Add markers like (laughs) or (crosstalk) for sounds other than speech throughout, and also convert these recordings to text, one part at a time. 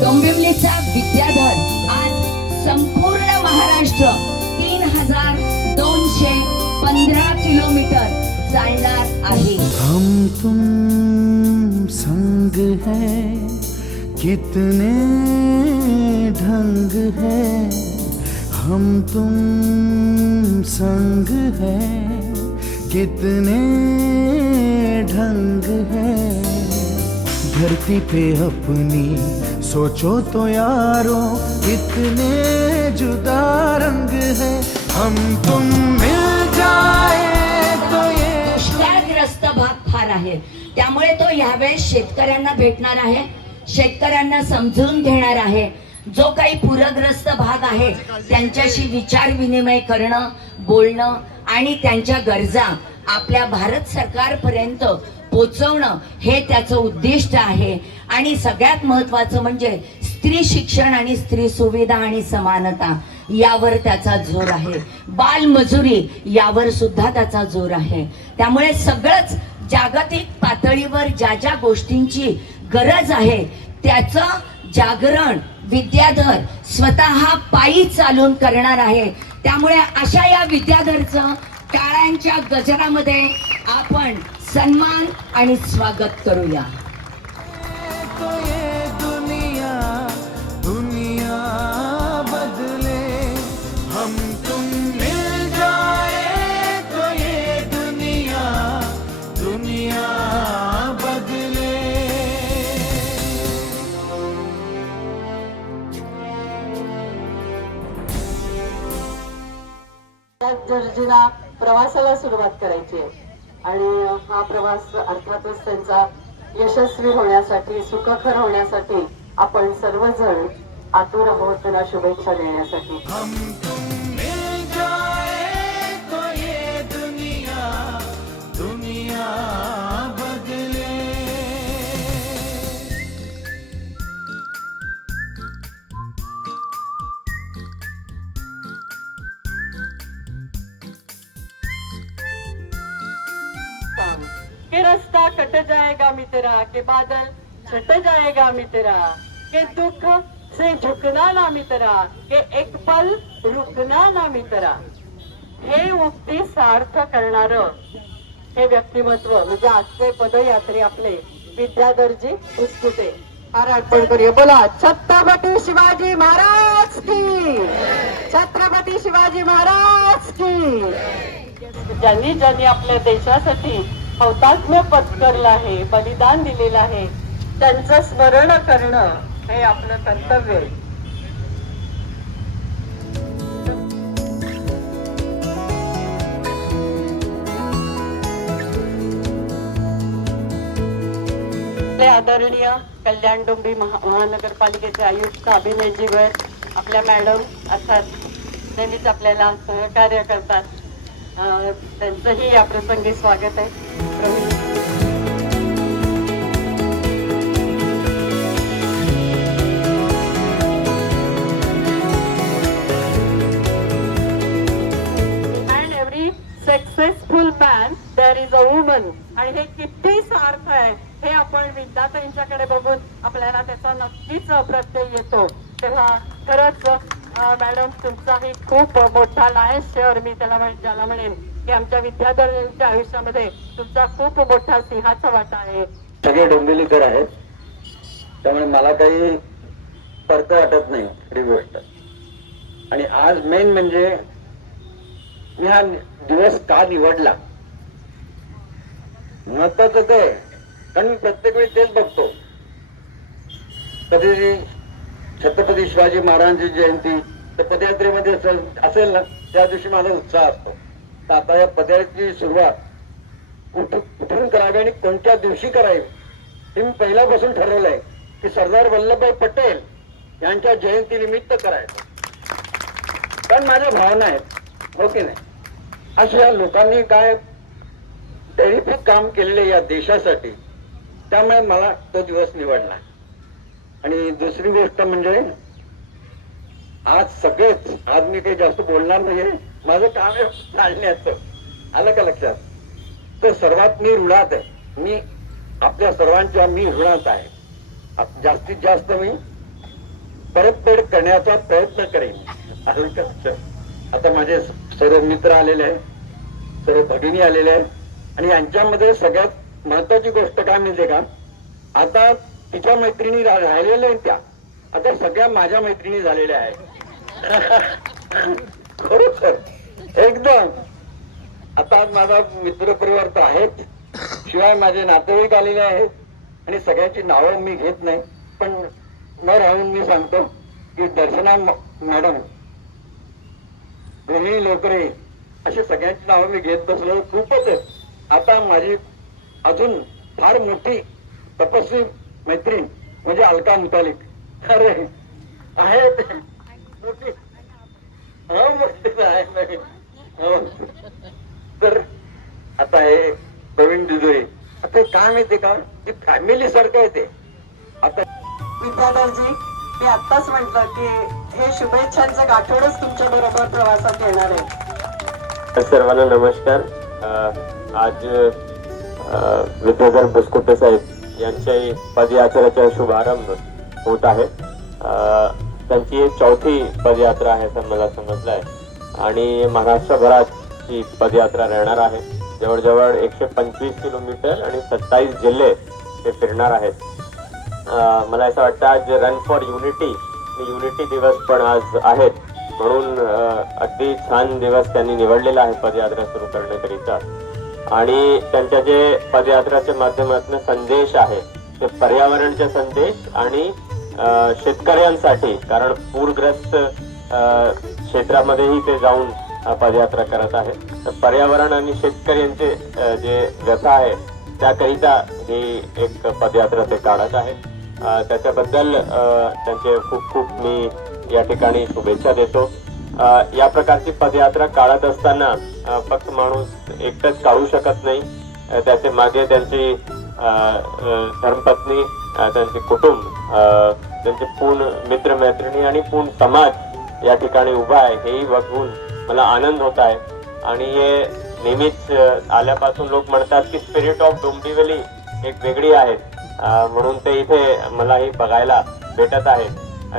डोंबिवलीचा विद्याधर आज संपूर्ण महाराष्ट्र तीन हजार दोनशे पंधरा किलोमीटर चालणार आहे. हम तुम संग है कितने ढंग है? हम तुम संग है कितने ढंग है। धरती पे अपनी सोचो तो यारो कितने जुदा रंग है। हम तुम मिल जाए तो ये दुष्काळग्रस्त भाग फार आहे. त्यामुळे तो यावेळेस शेतकऱ्यांना भेटणार आहे शेतकऱ्यांना समजून घेणार आहे. जो काही पूरग्रस्त भाग आहे त्यांच्याशी विचार विनिमय करणं बोलणं आणि त्यांच्या गरजा आपल्या भारत सरकारपर्यंत पोचवणं हे त्याचं उद्दिष्ट आहे. आणि सगळ्यात महत्वाचं म्हणजे स्त्री शिक्षण आणि स्त्री सुविधा आणि समानता यावर त्याचा जोर आहे. बालमजुरी यावर सुद्धा त्याचा जोर आहे. त्यामुळे सगळंच जागतिक पातळीवर ज्या ज्या गोष्टींची गरज आहे त्याचं जागरण विद्याधर स्वतः पायी चालून करणार आहे. त्यामुळे अशा या विद्याधरचं टाळ्यांच्या गजरामध्ये आपण सन्मान आणि स्वागत करूया. दर्जेला प्रवासाला सुरुवात करायची आहे. आणि हा प्रवास अर्थातच त्यांचा यशस्वी होण्यासाठी सुखकर होण्यासाठी आपण सर्वजण आतुर आहोत त्यांना शुभेच्छा देण्यासाठी. रास्ता कट जाएगा मित्रा के बादल छट जाएगा मित्रा के दुख से झुकना ना मित्रा के एक पल रुकना ना मित्रा। हे उक्ती सार्थ करणार हे व्यक्तिमत्व म्हणजे आजचे पदयात्रे आपले विद्याधरजी पुस्कुटे फार अर्पण करूया. बोला छत्रपती शिवाजी महाराज की? छत्रपती शिवाजी महाराज की? ज्यांनी ज्यांनी आपल्या देशासाठी हौतात्म्य पत्करलं आहे बलिदान दिलेलं आहे. त्यांचं स्मरण करणं हे आपलं कर्तव्य आहे. आदरणीय कल्याण डोंबी महा- महानगरपालिकेचे आयुक्त अभिनयजी वर आपल्या मॅडम अर्थात नेहमीच आपल्याला सहकार्य करतात. त्यांचंही या प्रसंगी स्वागत आहे. Successful man every is a woman आणि हे किती सार्थ आहे हे आपण विद्यार्थ्यांच्याकडे बघून आपल्याला त्याचा नक्कीच प्रत्यय येतो. तेव्हा खरंच मॅडम तुमचाही खूप मोठा लायन्स शेअर मी त्याला ज्याला म्हणेन. की आमच्या विद्यार्थ्यांच्या आयुष्यामध्ये तुमचा खूप मोठा सिंहाचा वाटा आहे. सगळे डोंबिवलीकर आहेत. त्यामुळे मला काही फरक वाटत नाही खरी गोष्ट. आणि आज मेन म्हणजे मी हा दिवस का निवडला? महत्वाचं ते कारण मी प्रत्येक वेळी तेच बघतो. कधी छत्रपती शिवाजी महाराजांची जयंती तर पदयात्रेमध्ये असेल ना त्या दिवशी माझा उत्साह असतो. तर आता या पदयात्रेची सुरुवात कुठून कुठून करावी आणि कोणत्या दिवशी करावी हे मी पहिल्यापासून ठरवलंय की सरदार वल्लभभाई पटेल यांच्या जयंती निमित्त करायचं. पण माझ्या भावना आहेत हो की नाही? अशा लोकांनी काय टेरिफिक काम केलेले या देशासाठी त्यामुळे मला तो दिवस निवडला. आणि दुसरी गोष्ट म्हणजे आज सगळेच आज मी काही जास्त बोलणार नाहीये माझं काम आहे चालण्याचं आलं का लक्षात? तर सर्वात मी ऋणात आहे. मी आपल्या सर्वांच्या मी ऋणात आहे. जास्तीत जास्त मी परतफेड करण्याचा प्रयत्न करेन. आलं का लक्षात? आता माझे सर्व मित्र आलेले आहे सर्व भगिनी आलेले आहे आणि यांच्यामध्ये सगळ्यात महत्वाची गोष्ट काय माहितीये का? आता तिच्या मैत्रिणी रा- राहिलेल्या आहेत त्या. आता सगळ्या माझ्या मैत्रिणी झालेल्या आहेत. (laughs) खरोखर एकदम. आता माझा मित्र परिवार तर आहेत शिवाय माझे नातेवाईक आलेले आहेत. आणि सगळ्यांची नावं मी घेत नाही. पण न राहून मी सांगतो की दर्शना मॅडम. रोहिणी लोकरे अशी सगळ्यांची नावं मी घेत बसलो. खूपच. आता माझी अजून फार मोठी तपस्वी मैत्रीण म्हणजे अलका मुतालिक. अरे आहेत. मोठी. तर नाही. हो. तर आता हे प्रवीण दिजोई आता हे काय माहितीये का? की फॅमिली सारखं आहे ते. आता विद्याधरजी मी आत्ताच म्हटलं की हे शुभेच्छांचं गाठोडच तुमच्या बरोबर प्रवासात येणार आहे. सर्वांना नमस्कार. आज विद्याधर बुसकुटे साहेब यांच्या पदयात्रेचा शुभारंभ होत आहे. त्यांची चौथी पदयात्रा आहे असं मला समजलं आहे आणि महाराष्ट्रभरात ही पदयात्रा राहणार आहे. जवळजवळ एकशे पंचवीस किलोमीटर आणि सत्तावीस जिल्हे ते फिरणार आहेत. मला असं वाटतं आज रन फॉर युनिटी युनिटी दिवस पण आज आहेत. म्हणून अगदी छान दिवस त्यांनी निवडलेला आहे पदयात्रा सुरू करण्याकरिता. आणि त्यांच्या जे पदयात्राच्या माध्यमातून संदेश आहे ते पर्यावरणचे संदेश आणि शेतकऱ्यांसाठी कारण पूरग्रस्त क्षेत्रामध्येही ते जाऊन पदयात्रा करत आहे तर पर्यावरण आणि शेतकऱ्यांचे जे व्यथा आहे त्याकरिता ही एक पदयात्रा ते काढत आहे. त्याच्याबद्दल त्यांचे खूप खूप मी या ठिकाणी शुभेच्छा देतो. या प्रकारची पदयात्रा काढत असताना फक्त माणूस एकटंच काढू शकत नाही. त्याचे मागे त्यांची धर्मपत्नी त्यांचे कुटुंब त्यांचे पूर्ण मित्रमैत्रिणी आणि पूर्ण समाज या ठिकाणी उभा आहे हेही बघून मला आनंद होत आहे. आणि हे नेहमीच आल्यापासून लोक म्हणतात की स्पिरिट ऑफ डोंबिवली एक वेगळी आहे. म्हणून ते इथे मलाही बघायला भेटत आहे.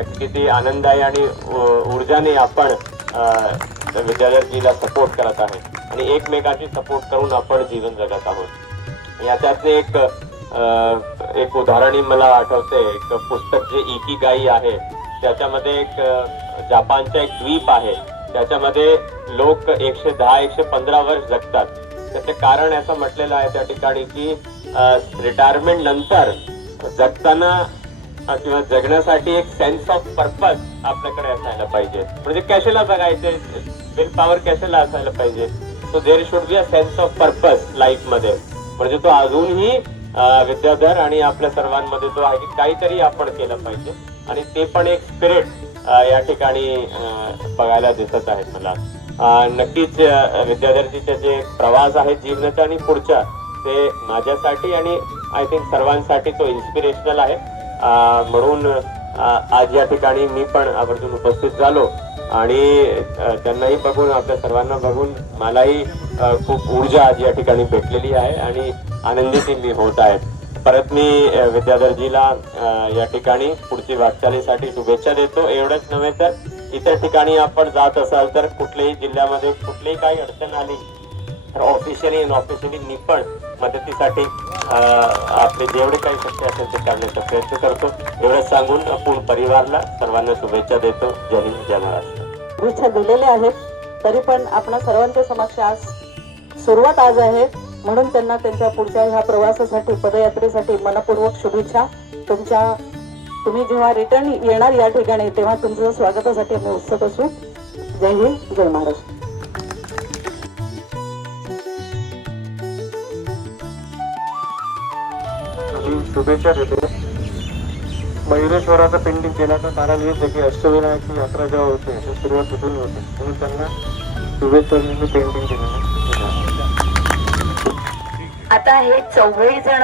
किती किती आहे आणि उ- ऊर्जाने आपण अ, विद्यार्थीला सपोर्ट करत आहे. आणि एकमेकाची सपोर्ट करून आपण जीवन जगत आहोत. याच्यातले एक एक उदाहरणही मला आठवते. एक पुस्तक जे इकी गाई आहे त्याच्यामध्ये एक अ, जपानचा एक द्वीप आहे. त्याच्यामध्ये लोक एकशे दहा एकशे पंधरा वर्ष जगतात. त्याचे कारण असं म्हटलेलं आहे त्या ठिकाणी की रिटायरमेंट नंतर जगताना किंवा जगण्यासाठी एक सेन्स ऑफ पर्पज आपल्याकडे असायला पाहिजे. म्हणजे कशाला जगायचे विल पॉवर कशाला असायला पाहिजे? So there should be a sense of purpose लाईफमध्ये. म्हणजे तो अजूनही विद्याधर आणि आपल्या सर्वांमध्ये जो आहे की काहीतरी आपण केलं पाहिजे. आणि ते पण एक स्पिरिट या ठिकाणी बघायला दिसत आहेत मला. नक्कीच विद्याधरजीचे जे प्रवास आहेत जीवनाचा आणि पुढच्या ते माझ्यासाठी आणि आय थिंक सर्वांसाठी तो इन्स्पिरेशनल आहे. म्हणून आज या ठिकाणी मी पण आवर्जून उपस्थित झालो. आणि त्यांनाही बघून आपल्या सर्वांना बघून मलाही खूप ऊर्जा आज या ठिकाणी भेटलेली आहे. आणि आनंदी मी होत आहे परत मी विद्याधरजीला या ठिकाणी पुढची वाटचालीसाठी शुभेच्छा देतो. एवढंच नव्हे तर इतर ठिकाणी आपण जात असाल तर कुठल्याही जिल्ह्यामध्ये कुठलीही काही अडचण आली तर ऑफिशियली आणि ऑफिशियली मी पण मदतीसाठी आपले जेवढे काही शक्य असेल ते करण्याचा प्रयत्न करतो. एवढंच सांगून पूर्ण परिवारला सर्वांना शुभेच्छा देतो. जय हिंद जय महाराष्ट्र. शुभेच्छा दिलेल्या आहेत तरी पण आपणा सर्वांच्या समक्ष आज सुरुवात आज आहे. म्हणून त्यांना त्यांच्या पुढच्या ह्या प्रवासासाठी पदयात्रेसाठी मनपूर्वक शुभेच्छा. तुमच्या तुम्ही जेव्हा रिटर्न येणार या ठिकाणी तेव्हा तुमचं स्वागतासाठी आम्ही उत्सुक असू. जय हिंद जय महाराष्ट्र. शुभेच्छा देतो. मयुरेश्वराचं पेंटिंग केल्याचं कारण हेच आहे की अष्टविनायकची यात्रा जेव्हा होते सुरुवात तिथून होते. म्हणून त्यांना शुभेच्छा मी पेंटिंग केलेलं आता हे चौघही जण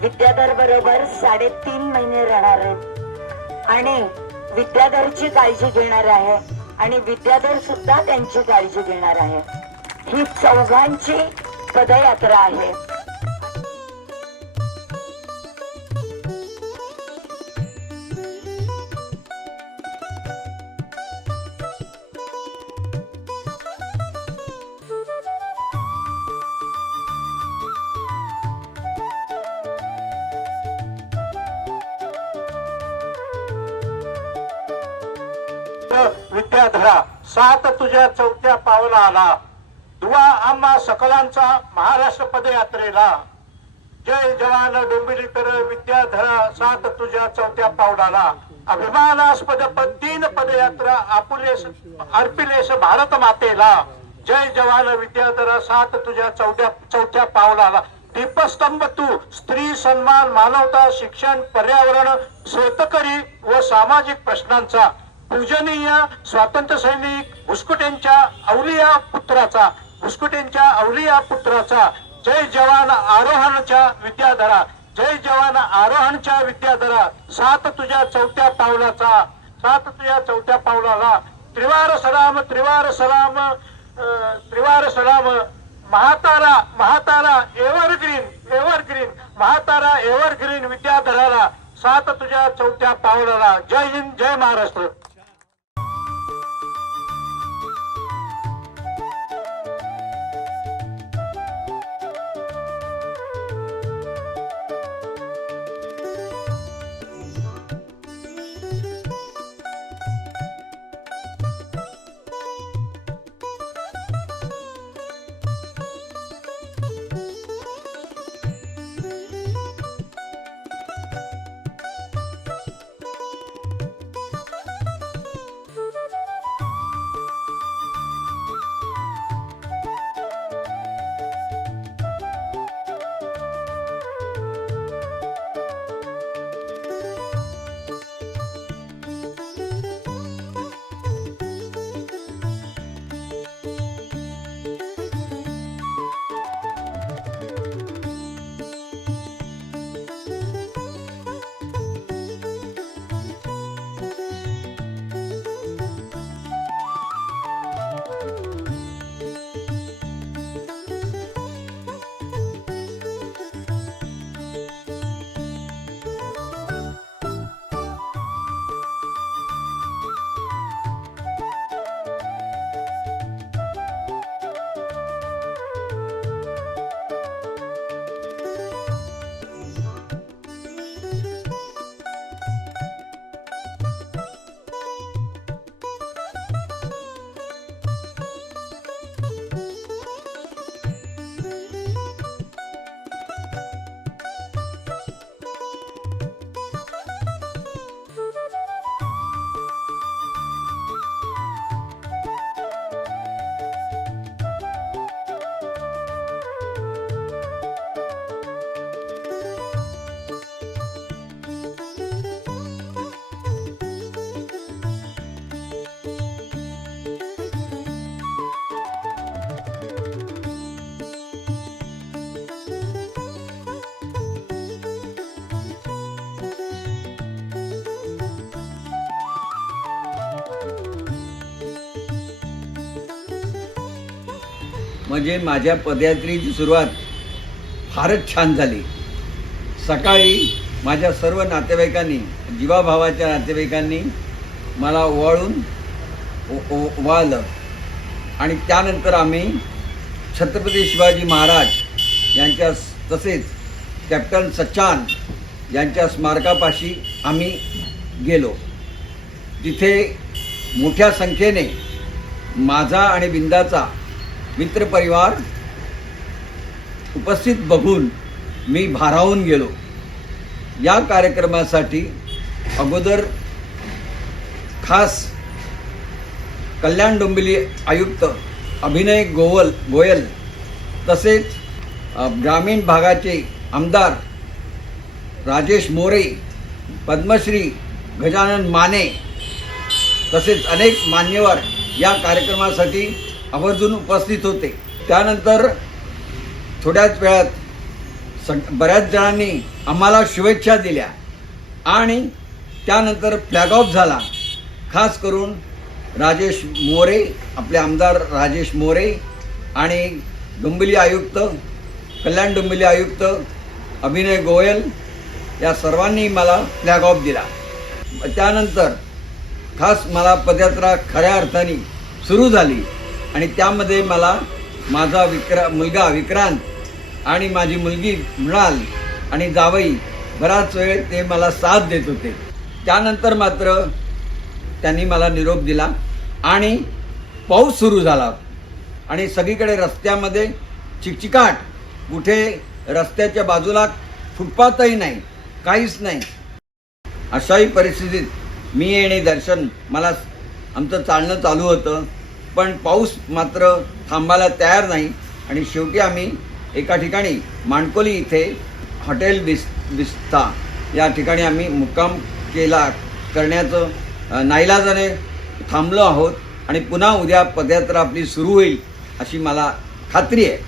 विद्याधर बरोबर साडेतीन महिने राहणार आहेत. आणि विद्याधरची काळजी घेणार आहे आणि विद्याधर सुद्धा त्यांची काळजी घेणार आहे. ही चौघांची पदयात्रा आहे. विद्याधरा सात तुझ्या चौथ्या पावला आला. दुवा आम्हा सकलांचा महाराष्ट्र पदयात्रेला. जय जवान डोंबिली तर विद्याधरा सात तुझ्या चौथ्या पावलाला. अभिमानास्पद पद तीन पदयात्रा आपुलेस अर्पिलेस भारत मातेला. जय जवान विद्याधरा सात तुझ्या चौथ्या चौथ्या पावलाला. दीपस्तंभ तू स्त्री सन्मान मानवता शिक्षण पर्यावरण शेतकरी व सामाजिक प्रश्नांचा. पूजनीय स्वातंत्र्य सैनिक भुसकुटेंच्या अवलिया पुत्राचा भुसकुटेंच्या अवलिया पुत्राचा जय जवान आरोहणच्या विद्याधरा जय जवान आरोहणच्या विद्याधरा सात तुझ्या चौथ्या पावलाचा सात तुझ्या चौथ्या पावलाला त्रिवार सलाम त्रिवार सलाम त्रिवार सलाम महातारा महातारा एव्हरग्रीन एव्हरग्रीन महातारा एव्हरग्रीन विद्याधराला सात तुझ्या चौथ्या पावलाला जय हिंद जय महाराष्ट्र. म्हणजे माझ्या पदयात्रेची सुरुवात फारच छान झाली. सकाळी माझ्या सर्व नातेवाईकांनी जीवाभावाच्या नातेवाईकांनी मला ओवाळून ओ- ओ- ओवाळलं. आणि त्यानंतर आम्ही छत्रपती शिवाजी महाराज यांच्या तसेच कॅप्टन सच्चान यांच्या स्मारकापाशी आम्ही गेलो. तिथे मोठ्या संख्येने माझा आणि बिंदाचा मित्रपरिवार उपस्थित बघून मी भारावून गेलो. या कार्यक्रमासाठी अगोदर खास कल्याण डोंबिवली आयुक्त अभिनय गोवल गोयल तसेच ग्रामीण भागाचे आमदार राजेश मोरे पद्मश्री गजानन माने तसेच अनेक मान्यवर या कार्यक्रमासाठी आवर्जून उपस्थित होते. त्यानंतर थोड्याच वेळात सग बऱ्याच जणांनी आम्हाला शुभेच्छा दिल्या. आणि त्यानंतर फ्लॅग ऑफ झाला. खास करून राजेश मोरे आपले आमदार राजेश मोरे आणि डोंबिवली आयुक्त कल्याण डोंबिवली आयुक्त अभिनय गोयल या सर्वांनी मला फ्लॅग ऑफ दिला. त्यानंतर खास मला पदयात्रा खऱ्या अर्थाने सुरू झाली. आणि त्यामध्ये मला माझा विक्रा मुलगा विक्रांत आणि माझी मुलगी मृणाल आणि जावई बराच वेळ ते मला साथ देत होते. त्यानंतर मात्र त्यांनी मला निरोप दिला आणि पाऊस सुरू झाला. आणि सगळीकडे रस्त्यामध्ये चिकचिकाट. कुठे रस्त्याच्या बाजूला फुटपाथही नाही काहीच नाही. अशाही परिस्थितीत मी आणि दर्शन मला आमचं चालणं चालू होतं. पण पाऊस मात्र थांबायला तयार नाही. आणि शेवटी आम्ही एका ठिकाणी माणकोली इथे हॉटेल बिस बिस्ता या ठिकाणी आम्ही मुक्काम केला करण्याचं नाईलाजाने थांबलो आहोत. आणि पुन्हा उद्या पदयात्रा आपली सुरू होईल अशी मला खात्री आहे.